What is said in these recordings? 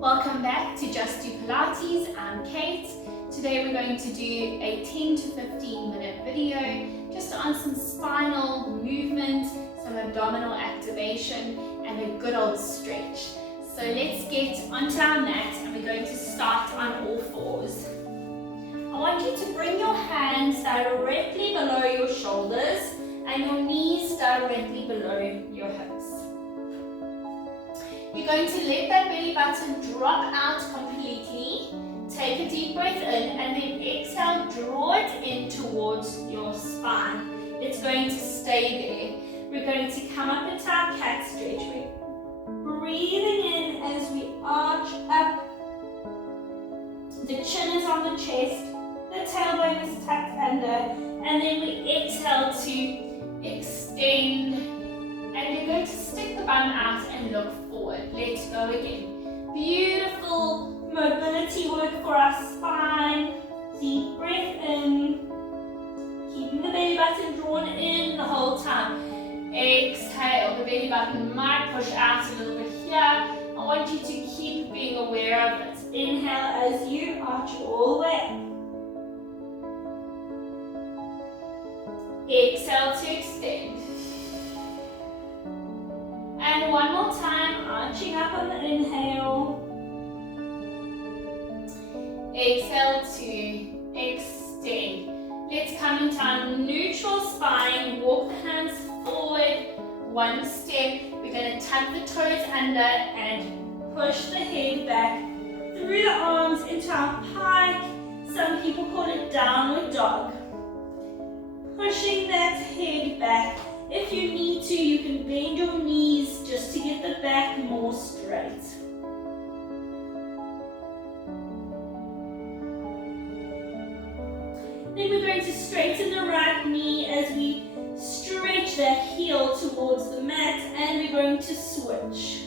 Welcome back to Just Do Pilates. I'm Kate. Today we're going to do a 10 to 15 minute video just on some spinal movement, some abdominal activation and a good old stretch. So let's get onto our mat and we're going to start on all fours. I want you to bring your hands directly below your shoulders and your knees directly below your hips. You're going to let that belly button drop out completely. Take a deep breath in and then exhale, draw it in towards your spine. It's going to stay there. We're going to come up into our cat stretch. We're breathing in as we arch up. The chin is on the chest, the tailbone is tucked under, and then we exhale to extend. And you're going to stick the bum out and look forward. Let's go again. Beautiful mobility work for our spine. Deep breath in. Keeping the belly button drawn in the whole time. Exhale. The belly button might push out a little bit here. I want you to keep being aware of it. Inhale as you arch all the way up. Exhale to extend. And one more time, arching up on the inhale. Exhale to extend. Let's come into our neutral spine. Walk the hands forward. One step. We're going to tuck the toes under and push the head back through the arms into our pike. Some people call it downward dog. Pushing that head back. If you need to, you can bend your knees just to get the back more straight. Then we're going to straighten the right knee as we stretch that heel towards the mat, and we're going to switch.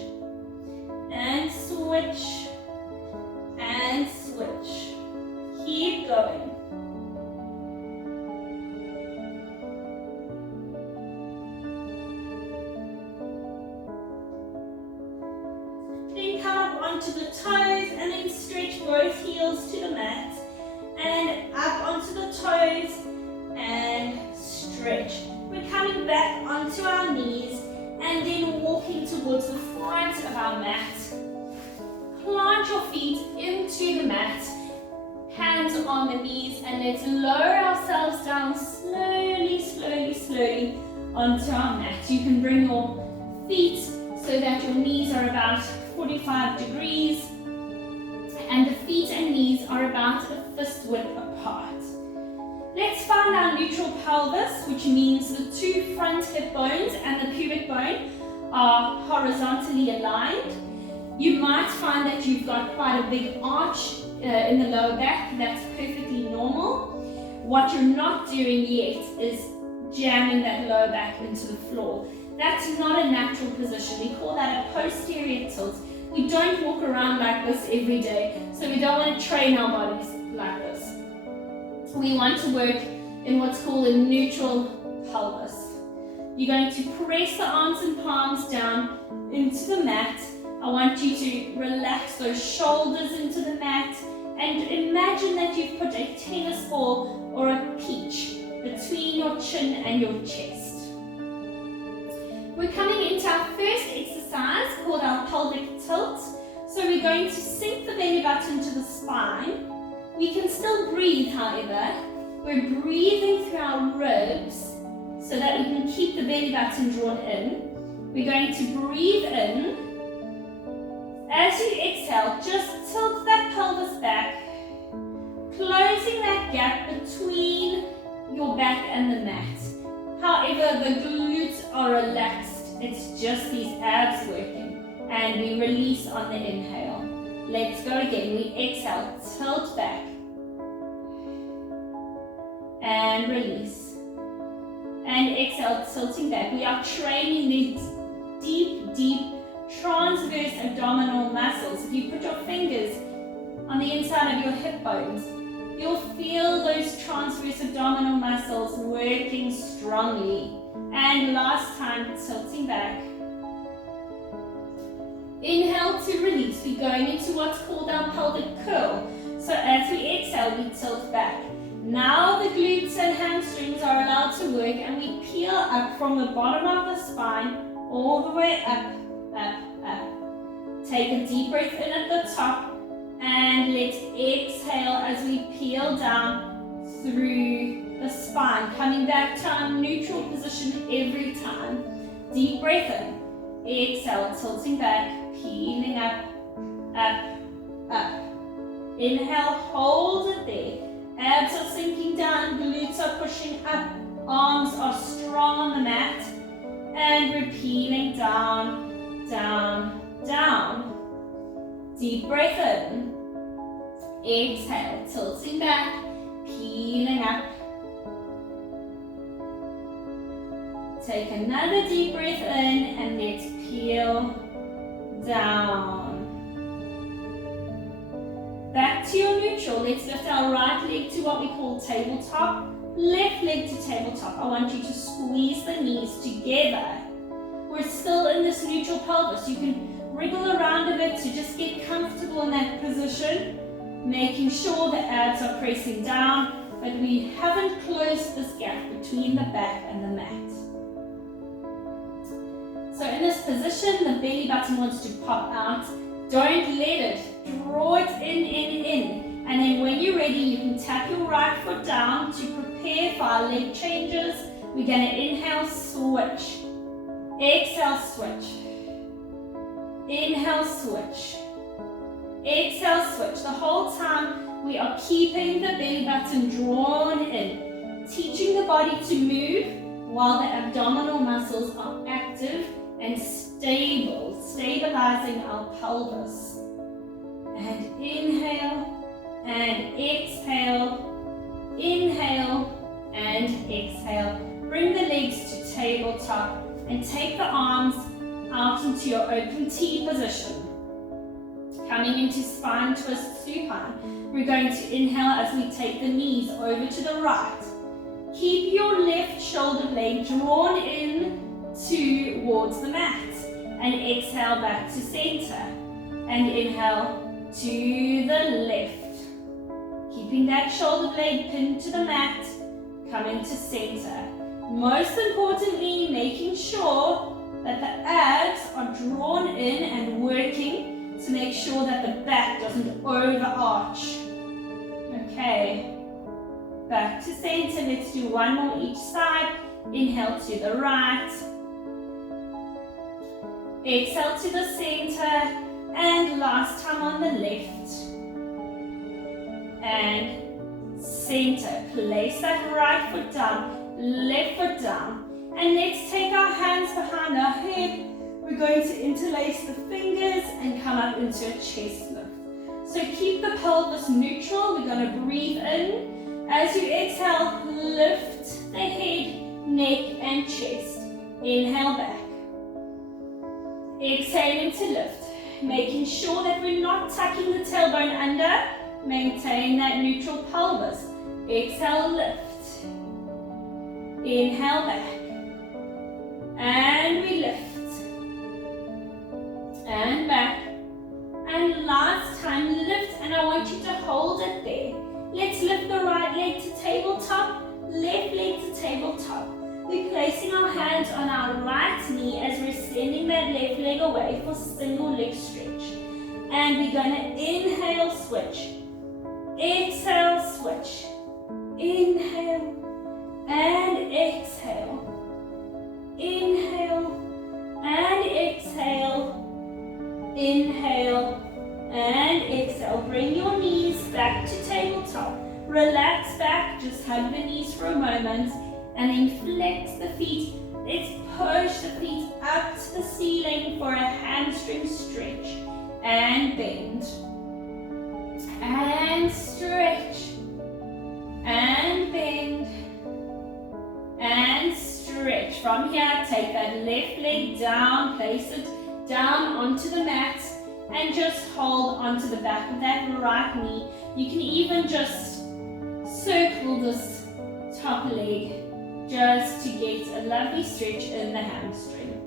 And switch. And switch. Keep going. Onto the toes and then stretch both heels to the mat and up onto the toes and stretch. We're coming back onto our knees and then walking towards the front of our mat. Plant your feet into the mat, hands on the knees, and let's lower ourselves down slowly, slowly, slowly onto our mat. You can bring your feet so that your knees are about 45 degrees and the feet and knees are about a fist width apart. Let's find our neutral pelvis, which means the two front hip bones and the pubic bone are horizontally aligned. You might find that you've got quite a big arch in the lower back. That's perfectly normal. What you're not doing yet is jamming that lower back into the floor. That's not a natural position. We call that a posterior tilt. We don't walk around like this every day, so we don't want to train our bodies like this. We want to work in what's called a neutral pelvis. You're going to press the arms and palms down into the mat. I want you to relax those shoulders into the mat and imagine that you've put a tennis ball or a peach between your chin and your chest. We're coming into our first exercise called our pelvic tilt. So we're going to sink the belly button to the spine. We can still breathe, however. We're breathing through our ribs so that we can keep the belly button drawn in. We're going to breathe in. As you exhale, just tilt that pelvis back, closing that gap between your back and the mat. However, the glutes are relaxed. It's just these abs working. And we release on the inhale. Let's go again. We exhale, tilt back. And release. And exhale, tilting back. We are training these deep, deep transverse abdominal muscles. If you put your fingers on the inside of your hip bones, you'll feel those transverse abdominal muscles working strongly. And last time, tilting back. Inhale to release. We're going into what tilt back. Now the glutes and hamstrings are allowed to work, and we peel up from the bottom of the spine all the way up, up, up. Take a deep breath in at the top, and let's exhale as we peel down through the spine, coming back to our neutral position every time. Deep breath in, exhale, tilting back, peeling up, up, up. Inhale, hold it there. Abs are sinking down, glutes are pushing up, arms are strong on the mat, and we're peeling down, down, down. Deep breath in. Exhale, tilting back, peeling up. Take another deep breath in and let's peel down. Back to your neutral. Let's lift our right leg to what we call tabletop, left leg to tabletop. I want you to squeeze the knees together. We're still in this neutral pelvis. You can wriggle around a bit to just get comfortable in that position, making sure the abs are pressing down, but we haven't closed this gap between the back and the mat. So in this position, the belly button wants to pop out. Don't let it. Draw it in. And then when you're ready, you can tap your right foot down to prepare for our leg changes. We're going to inhale, switch. Exhale, switch. Inhale, switch. Exhale, switch. The whole time we are keeping the belly button drawn in, teaching the body to move while the abdominal muscles are active and stable, stabilizing our pelvis. And inhale and exhale, inhale and exhale. Bring the legs to tabletop and take the arms out into your open T position. Coming into spine twist supine. We're going to inhale as we take the knees over to the right. Keep your left shoulder blade drawn in towards the mat. And exhale back to center. And inhale to the left. Keeping that shoulder blade pinned to the mat. Coming to center. Most importantly, making sure that the abs are drawn in and working to make sure that the back doesn't overarch. Okay, back to center. Let's do one more each side. Inhale to the right. Exhale to the center. And last time on the left. And center. Place that right foot down, left foot down. And let's take our hands behind our head. We're going to interlace the fingers and come up into a chest lift. So keep the pelvis neutral. We're going to breathe in. As you exhale, lift the head, neck and chest. Inhale back. Exhaling to lift. Making sure that we're not tucking the tailbone under. Maintain that neutral pelvis. Exhale, lift. Inhale back. And we lift. And back. And last time, lift, and I want you to hold it there. Let's lift the right leg to tabletop, left leg to tabletop. We're placing our hands on our right knee as we're sending that left leg away for single leg stretch. And we're going to inhale, switch. Exhale, switch. Inhale and exhale. Inhale and exhale. Inhale and exhale. Bring your knees back to tabletop. Relax back, just hug the knees for a moment. And then flex the feet. Let's push the feet up to the ceiling for a hamstring stretch. And bend. And stretch. And bend. And stretch. From here, take that left leg down, place it down onto the mat, and just hold onto the back of that right knee. You can even just circle this top leg just to get a lovely stretch in the hamstring.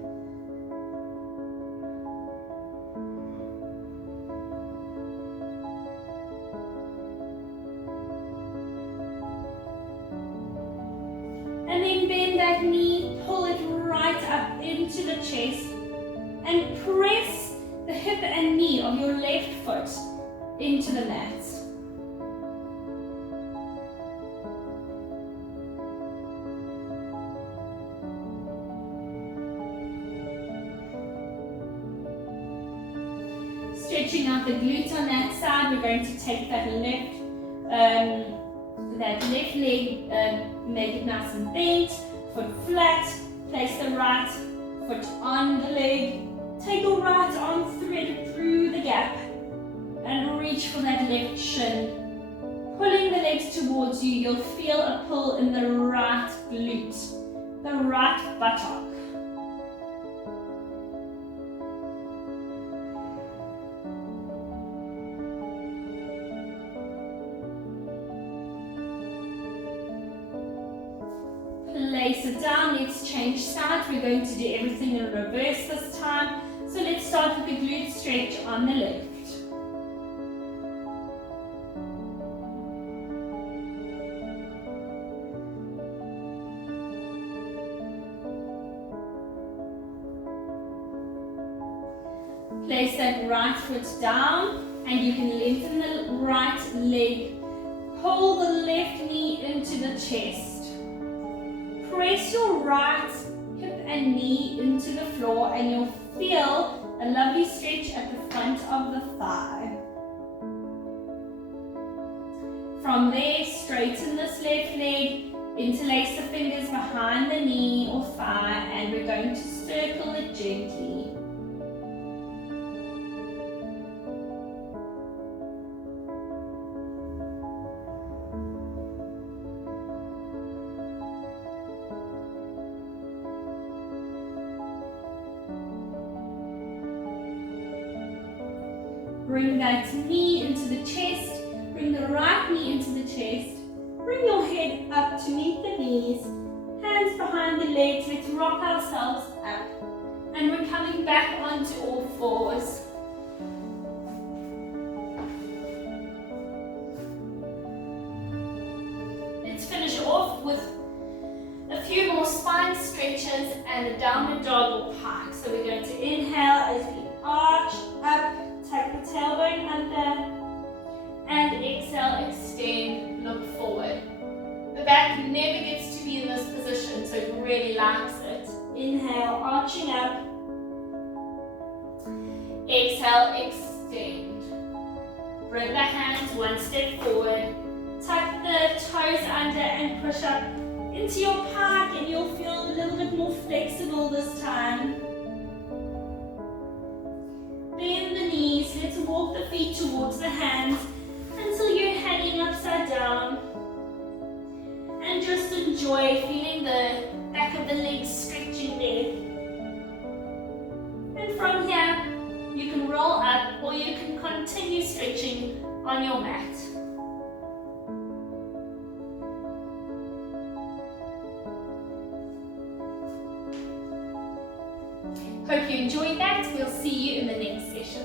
knee, pull it right up into the chest and press the hip and knee of your left foot into the mat. Stretching out the glutes on that side, we're going to take that left leg, make it nice and bent, foot flat, place the right foot on the leg, take your right arm, thread it through the gap, and reach for that left shin. Pulling the legs towards you, you'll feel a pull in the right glute, the right buttock. Place it down, let's change sides. We're going to do everything in reverse this time. So let's start with the glute stretch on the left. Place that right foot down and you can lengthen the right leg. Pull the left knee into the chest. Press your right hip and knee into the floor and you'll feel a lovely stretch at the front of the thigh. From there, straighten this left leg, interlace the fingers behind the knee or thigh, and we're going to circle it gently. Bring that knee into the chest, bring the right knee into the chest, bring your head up to meet the knees, hands behind the legs, let's rock ourselves up. And we're coming back onto all fours. Let's finish off with a few more spine stretches and a downward dog or pike. So we're going to inhale as we arch up. Take the tailbone under and exhale, extend, look forward. The back never gets to be in this position, so it really likes it. Inhale, arching up. Exhale, extend. Bring the hands one step forward. Tuck the toes under and push up into your pike, and you'll feel a little bit more flexible this time. Bend the knees, let's walk the feet towards the hands until you're hanging upside down. And just enjoy feeling the back of the legs stretching there. And from here, you can roll up or you can continue stretching on your mat. Hope you enjoyed that. We'll see you in the next session.